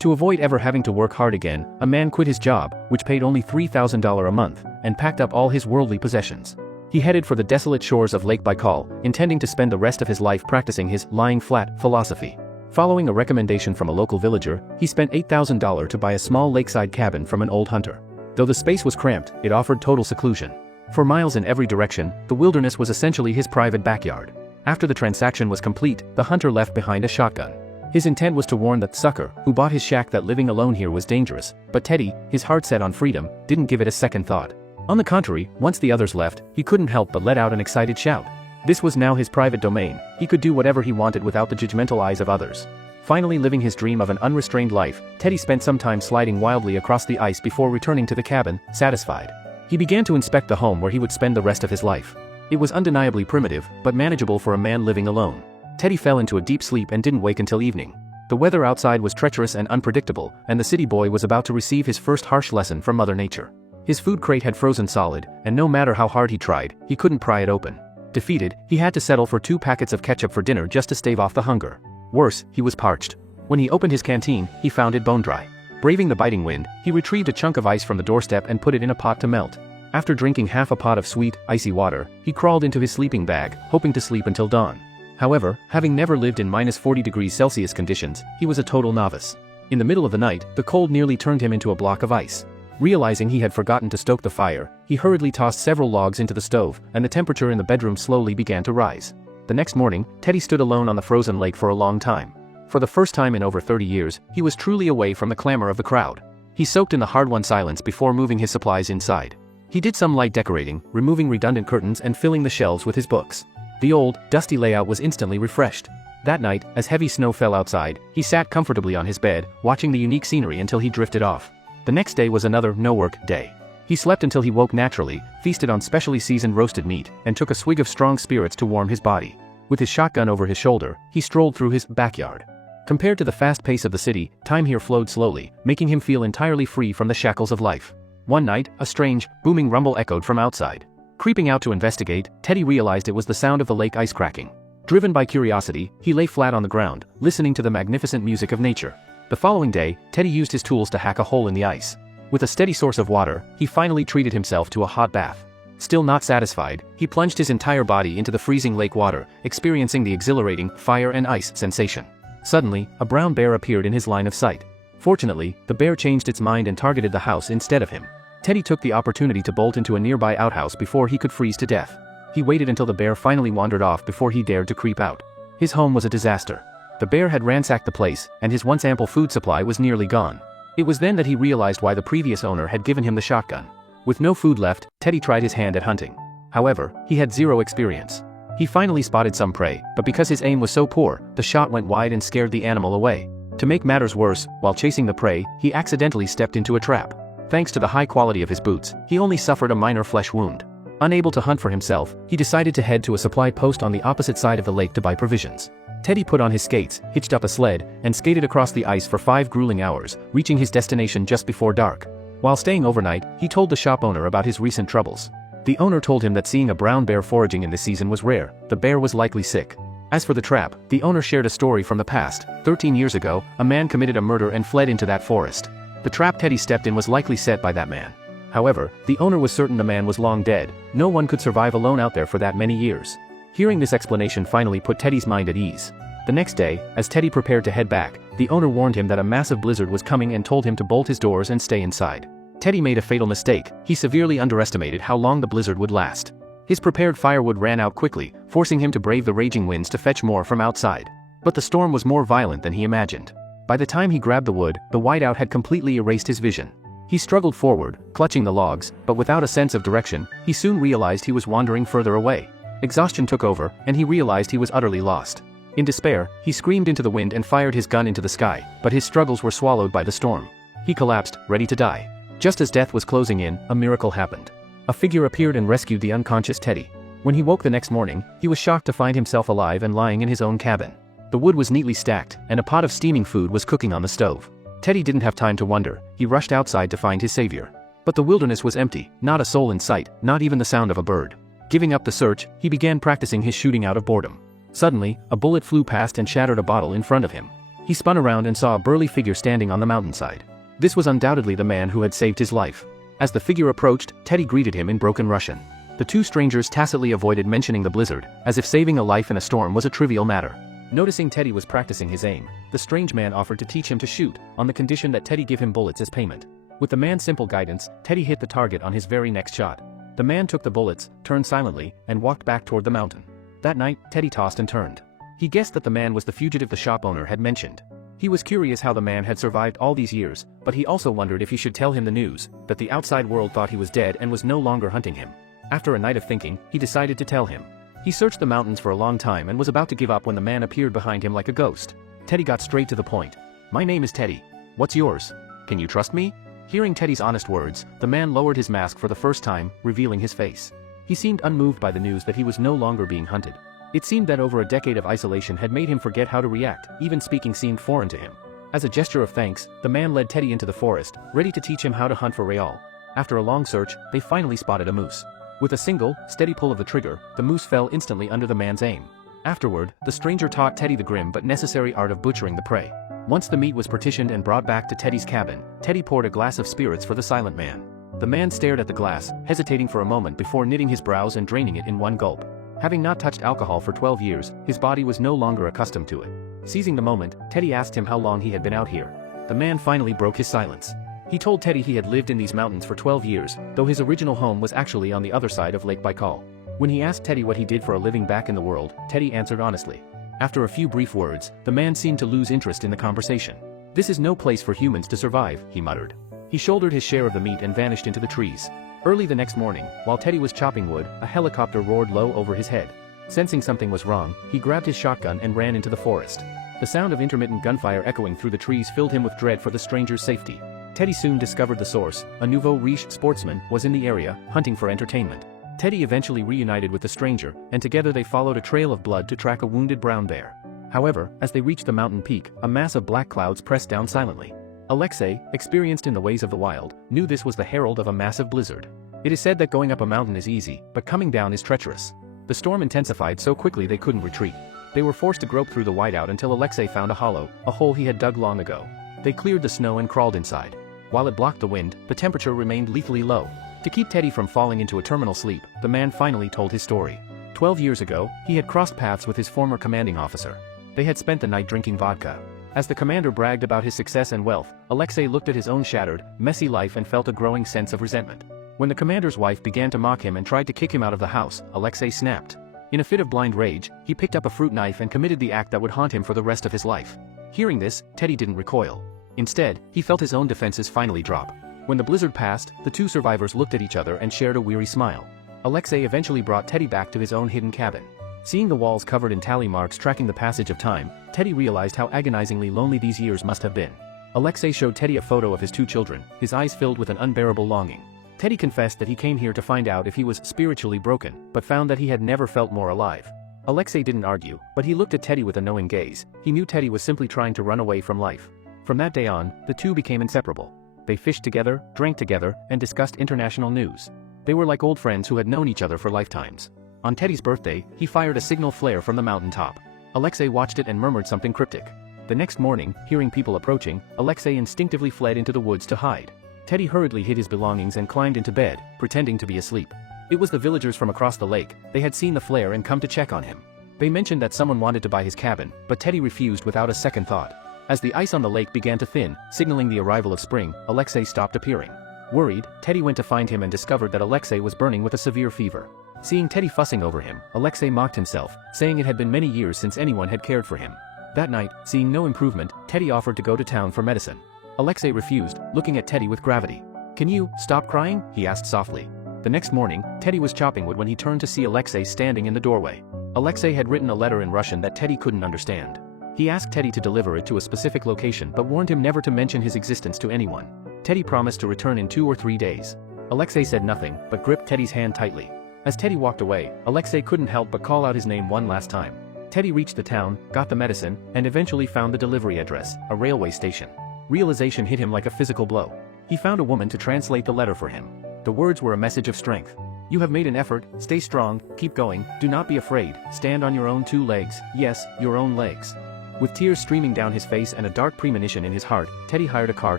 To avoid ever having to work hard again, a man quit his job, which paid only $3,000 a month, and packed up all his worldly possessions. He headed for the desolate shores of Lake Baikal, intending to spend the rest of his life practicing his lying flat philosophy. Following a recommendation from a local villager, he spent $8,000 to buy a small lakeside cabin from an old hunter. Though the space was cramped, it offered total seclusion. For miles in every direction, the wilderness was essentially his private backyard. After the transaction was complete, the hunter left behind a shotgun. His intent was to warn the sucker who bought his shack that living alone here was dangerous, but Teddy, his heart set on freedom, didn't give it a second thought. On the contrary, once the others left, he couldn't help but let out an excited shout. This was now his private domain. He could do whatever he wanted without the judgmental eyes of others. Finally living his dream of an unrestrained life, Teddy spent some time sliding wildly across the ice before returning to the cabin, satisfied. He began to inspect the home where he would spend the rest of his life. It was undeniably primitive, but manageable for a man living alone. Teddy fell into a deep sleep and didn't wake until evening. The weather outside was treacherous and unpredictable, and the city boy was about to receive his first harsh lesson from Mother Nature. His food crate had frozen solid, and no matter how hard he tried, he couldn't pry it open. Defeated, he had to settle for 2 packets of ketchup for dinner just to stave off the hunger. Worse, he was parched. When he opened his canteen, he found it bone dry. Braving the biting wind, he retrieved a chunk of ice from the doorstep and put it in a pot to melt. After drinking half a pot of sweet, icy water, he crawled into his sleeping bag, hoping to sleep until dawn. However, having never lived in minus 40 degrees Celsius conditions, he was a total novice. In the middle of the night, the cold nearly turned him into a block of ice. Realizing he had forgotten to stoke the fire, he hurriedly tossed several logs into the stove, and the temperature in the bedroom slowly began to rise. The next morning, Teddy stood alone on the frozen lake for a long time. For the first time in over 30 years, he was truly away from the clamor of the crowd. He soaked in the hard-won silence before moving his supplies inside. He did some light decorating, removing redundant curtains and filling the shelves with his books. The old, dusty layout was instantly refreshed. That night, as heavy snow fell outside, he sat comfortably on his bed, watching the unique scenery until he drifted off. The next day was another no-work day. He slept until he woke naturally, feasted on specially seasoned roasted meat, and took a swig of strong spirits to warm his body. With his shotgun over his shoulder, he strolled through his backyard. Compared to the fast pace of the city, time here flowed slowly, making him feel entirely free from the shackles of life. One night, a strange, booming rumble echoed from outside. Creeping out to investigate, Teddy realized it was the sound of the lake ice cracking. Driven by curiosity, he lay flat on the ground, listening to the magnificent music of nature. The following day, Teddy used his tools to hack a hole in the ice. With a steady source of water, he finally treated himself to a hot bath. Still not satisfied, he plunged his entire body into the freezing lake water, experiencing the exhilarating fire and ice sensation. Suddenly, a brown bear appeared in his line of sight. Fortunately, the bear changed its mind and targeted the house instead of him. Teddy took the opportunity to bolt into a nearby outhouse before he could freeze to death. He waited until the bear finally wandered off before he dared to creep out. His home was a disaster. The bear had ransacked the place, and his once ample food supply was nearly gone. It was then that he realized why the previous owner had given him the shotgun. With no food left, Teddy tried his hand at hunting. However, he had zero experience. He finally spotted some prey, but because his aim was so poor, the shot went wide and scared the animal away. To make matters worse, while chasing the prey, he accidentally stepped into a trap. Thanks to the high quality of his boots, he only suffered a minor flesh wound. Unable to hunt for himself, he decided to head to a supply post on the opposite side of the lake to buy provisions. Teddy put on his skates, hitched up a sled, and skated across the ice for 5 grueling hours, reaching his destination just before dark. While staying overnight, he told the shop owner about his recent troubles. The owner told him that seeing a brown bear foraging in this season was rare. The bear was likely sick. As for the trap, the owner shared a story from the past. 13 years ago, a man committed a murder and fled into that forest. The trap Teddy stepped in was likely set by that man. However, the owner was certain the man was long dead. No one could survive alone out there for that many years. Hearing this explanation finally put Teddy's mind at ease. The next day, as Teddy prepared to head back, the owner warned him that a massive blizzard was coming and told him to bolt his doors and stay inside. Teddy made a fatal mistake. He severely underestimated how long the blizzard would last. His prepared firewood ran out quickly, forcing him to brave the raging winds to fetch more from outside. But the storm was more violent than he imagined. By the time he grabbed the wood, the whiteout had completely erased his vision. He struggled forward, clutching the logs, but without a sense of direction, he soon realized he was wandering further away. Exhaustion took over, and he realized he was utterly lost. In despair, he screamed into the wind and fired his gun into the sky, but his struggles were swallowed by the storm. He collapsed, ready to die. Just as death was closing in, a miracle happened. A figure appeared and rescued the unconscious Teddy. When he woke the next morning, he was shocked to find himself alive and lying in his own cabin. The wood was neatly stacked, and a pot of steaming food was cooking on the stove. Teddy didn't have time to wonder. He rushed outside to find his savior. But the wilderness was empty, not a soul in sight, not even the sound of a bird. Giving up the search, he began practicing his shooting out of boredom. Suddenly, a bullet flew past and shattered a bottle in front of him. He spun around and saw a burly figure standing on the mountainside. This was undoubtedly the man who had saved his life. As the figure approached, Teddy greeted him in broken Russian. The two strangers tacitly avoided mentioning the blizzard, as if saving a life in a storm was a trivial matter. Noticing Teddy was practicing his aim, the strange man offered to teach him to shoot, on the condition that Teddy give him bullets as payment. With the man's simple guidance, Teddy hit the target on his very next shot. The man took the bullets, turned silently, and walked back toward the mountain. That night, Teddy tossed and turned. He guessed that the man was the fugitive the shop owner had mentioned. He was curious how the man had survived all these years, but he also wondered if he should tell him the news, that the outside world thought he was dead and was no longer hunting him. After a night of thinking, he decided to tell him. He searched the mountains for a long time and was about to give up when the man appeared behind him like a ghost. Teddy got straight to the point. "My name is Teddy. What's yours? Can you trust me?" Hearing Teddy's honest words, the man lowered his mask for the first time, revealing his face. He seemed unmoved by the news that he was no longer being hunted. It seemed that over a decade of isolation had made him forget how to react, even speaking seemed foreign to him. As a gesture of thanks, the man led Teddy into the forest, ready to teach him how to hunt for Real. After a long search, they finally spotted a moose. With a single, steady pull of the trigger, the moose fell instantly under the man's aim. Afterward, the stranger taught Teddy the grim but necessary art of butchering the prey. Once the meat was partitioned and brought back to Teddy's cabin, Teddy poured a glass of spirits for the silent man. The man stared at the glass, hesitating for a moment before knitting his brows and draining it in one gulp. Having not touched alcohol for 12 years, his body was no longer accustomed to it. Seizing the moment, Teddy asked him how long he had been out here. The man finally broke his silence. He told Teddy he had lived in these mountains for 12 years, though his original home was actually on the other side of Lake Baikal. When he asked Teddy what he did for a living back in the world, Teddy answered honestly. After a few brief words, the man seemed to lose interest in the conversation. "This is no place for humans to survive," he muttered. He shouldered his share of the meat and vanished into the trees. Early the next morning, while Teddy was chopping wood, a helicopter roared low over his head. Sensing something was wrong, he grabbed his shotgun and ran into the forest. The sound of intermittent gunfire echoing through the trees filled him with dread for the stranger's safety. Teddy soon discovered the source. A nouveau riche sportsman was in the area, hunting for entertainment. Teddy eventually reunited with the stranger, and together they followed a trail of blood to track a wounded brown bear. However, as they reached the mountain peak, a mass of black clouds pressed down silently. Alexei, experienced in the ways of the wild, knew this was the herald of a massive blizzard. It is said that going up a mountain is easy, but coming down is treacherous. The storm intensified so quickly they couldn't retreat. They were forced to grope through the whiteout until Alexei found a hollow, a hole he had dug long ago. They cleared the snow and crawled inside. While it blocked the wind, the temperature remained lethally low. To keep Teddy from falling into a terminal sleep, the man finally told his story. 12 years ago, he had crossed paths with his former commanding officer. They had spent the night drinking vodka. As the commander bragged about his success and wealth, Alexei looked at his own shattered, messy life and felt a growing sense of resentment. When the commander's wife began to mock him and tried to kick him out of the house, Alexei snapped. In a fit of blind rage, he picked up a fruit knife and committed the act that would haunt him for the rest of his life. Hearing this, Teddy didn't recoil. Instead, he felt his own defenses finally drop. When the blizzard passed, the two survivors looked at each other and shared a weary smile. Alexei eventually brought Teddy back to his own hidden cabin. Seeing the walls covered in tally marks tracking the passage of time, Teddy realized how agonizingly lonely these years must have been. Alexei showed Teddy a photo of his two children, his eyes filled with an unbearable longing. Teddy confessed that he came here to find out if he was spiritually broken, but found that he had never felt more alive. Alexei didn't argue, but he looked at Teddy with a knowing gaze. He knew Teddy was simply trying to run away from life. From that day on, the two became inseparable. They fished together, drank together, and discussed international news. They were like old friends who had known each other for lifetimes. On Teddy's birthday, he fired a signal flare from the mountaintop. Alexei watched it and murmured something cryptic. The next morning, hearing people approaching, Alexei instinctively fled into the woods to hide. Teddy hurriedly hid his belongings and climbed into bed, pretending to be asleep. It was the villagers from across the lake. They had seen the flare and come to check on him. They mentioned that someone wanted to buy his cabin, but Teddy refused without a second thought. As the ice on the lake began to thin, signaling the arrival of spring, Alexei stopped appearing. Worried, Teddy went to find him and discovered that Alexei was burning with a severe fever. Seeing Teddy fussing over him, Alexei mocked himself, saying it had been many years since anyone had cared for him. That night, seeing no improvement, Teddy offered to go to town for medicine. Alexei refused, looking at Teddy with gravity. "Can you stop crying?" he asked softly. The next morning, Teddy was chopping wood when he turned to see Alexei standing in the doorway. Alexei had written a letter in Russian that Teddy couldn't understand. He asked Teddy to deliver it to a specific location but warned him never to mention his existence to anyone. Teddy promised to return in 2 or 3 days. Alexei said nothing, but gripped Teddy's hand tightly. As Teddy walked away, Alexei couldn't help but call out his name one last time. Teddy reached the town, got the medicine, and eventually found the delivery address, a railway station. Realization hit him like a physical blow. He found a woman to translate the letter for him. The words were a message of strength. "You have made an effort, stay strong, keep going, do not be afraid, stand on your own 2 legs, yes, your own legs." With tears streaming down his face and a dark premonition in his heart, Teddy hired a car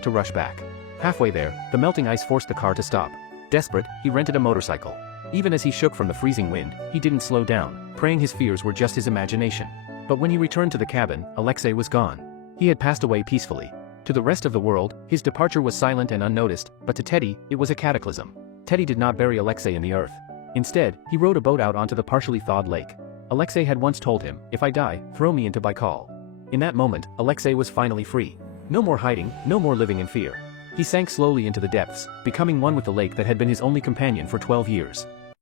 to rush back. Halfway there, the melting ice forced the car to stop. Desperate, he rented a motorcycle. Even as he shook from the freezing wind, he didn't slow down, praying his fears were just his imagination. But when he returned to the cabin, Alexei was gone. He had passed away peacefully. To the rest of the world, his departure was silent and unnoticed, but to Teddy, it was a cataclysm. Teddy did not bury Alexei in the earth. Instead, he rowed a boat out onto the partially thawed lake. Alexei had once told him, "If I die, throw me into Baikal." In that moment, Alexei was finally free. No more hiding, no more living in fear. He sank slowly into the depths, becoming one with the lake that had been his only companion for 12 years.